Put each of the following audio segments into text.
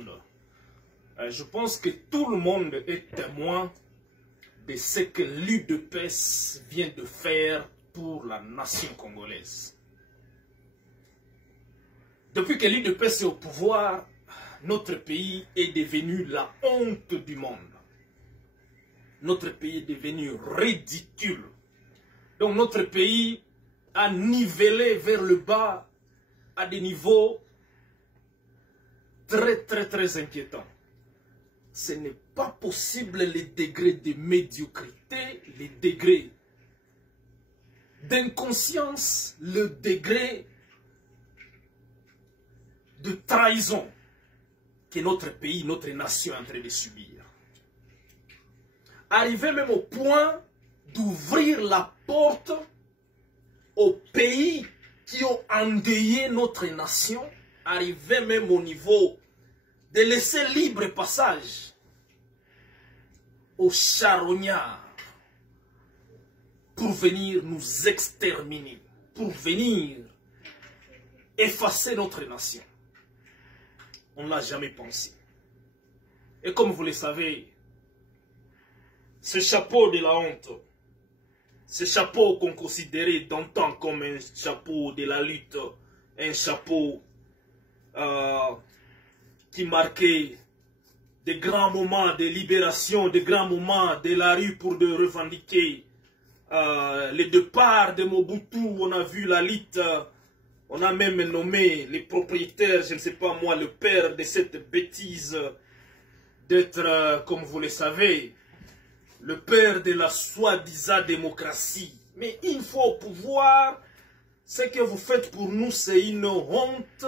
monde. Je pense que tout le monde est témoin de ce que l'UDPS vient de faire pour la nation congolaise. Depuis que l'UDPS est au pouvoir, notre pays est devenu la honte du monde. Notre pays est devenu ridicule. Donc notre pays a nivelé vers le bas à des niveaux très inquiétants. Ce n'est pas possible les degrés de médiocrité, les degrés d'inconscience, le degré de trahison que notre pays, notre nation est en train de subir. Arriver même au point d'ouvrir la porte aux pays qui ont endeuillé notre nation, arriver même au niveau de laisser libre passage aux charognards pour venir nous exterminer, pour venir effacer notre nation. On ne l'a jamais pensé. Et comme vous le savez, ce chapeau de la honte, ce chapeau qu'on considérait d'antan comme un chapeau de la lutte, un chapeau qui marquait des grands moments de libération, des grands moments de la rue pour de revendiquer le départ de Mobutu. On a vu la lutte, on a même nommé les propriétaires, je ne sais pas moi, le père de cette bêtise d'être, comme vous le savez, le père de la soi-disant démocratie. Mais une fois au pouvoir, ce que vous faites pour nous, c'est une honte.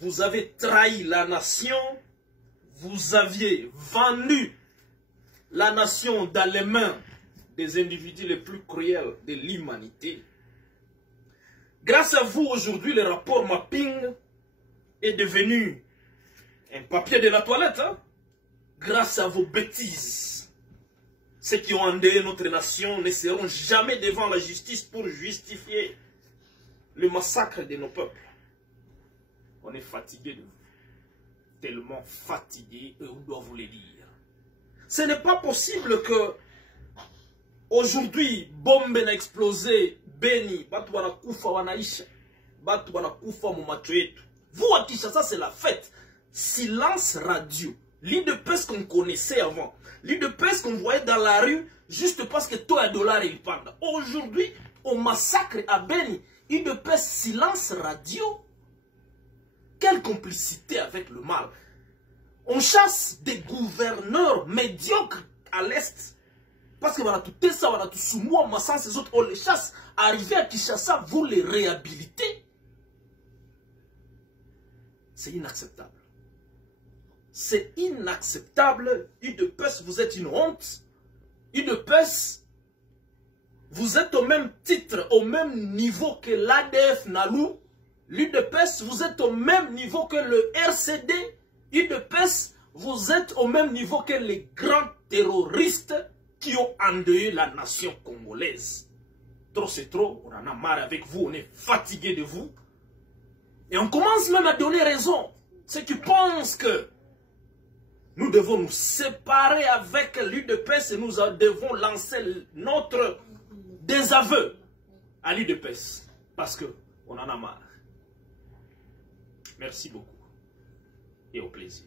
Vous avez trahi la nation, vous aviez vendu la nation dans les mains des individus les plus cruels de l'humanité. Grâce à vous, aujourd'hui, le rapport mapping est devenu un papier de la toilette. Hein? Grâce à vos bêtises, ceux qui ont endeuillé notre nation ne seront jamais devant la justice pour justifier le massacre de nos peuples. On est fatigué de vous. Tellement fatigué, et on doit vous le dire. Ce n'est pas possible que aujourd'hui, bombe n'a explosé, Beni, batu wanakufa wanaisha, batu wanakufa mumacho yetu. Vous à Kinshasa, c'est la fête. Silence radio. L'UDPS qu'on connaissait avant. L'UDPS qu'on voyait dans la rue juste parce que toi, $, il parle. Aujourd'hui, au massacre à Beni, l'UDPS silence radio. Quelle complicité avec le mal. On chasse des gouverneurs médiocres à l'Est. Parce que voilà, tout ça, voilà, tout sous moi, Massan, ces autres, on les chasse. Arrivé à Kinshasa, vous les réhabilitez. C'est inacceptable. C'est inacceptable. UDPS, vous êtes une honte. UDPS, vous êtes au même titre, au même niveau que l'ADF Nalou. L'UDPS, vous êtes au même niveau que le RCD. UDPS, vous êtes au même niveau que les grands terroristes qui ont endeuillé la nation congolaise. Trop c'est trop, on en a marre avec vous, on est fatigué de vous. Et on commence même à donner raison. Ceux qui pensent que nous devons nous séparer avec l'UDPS et nous devons lancer notre désaveu à l'UDPS. Parce qu'on en a marre. Merci beaucoup et au plaisir.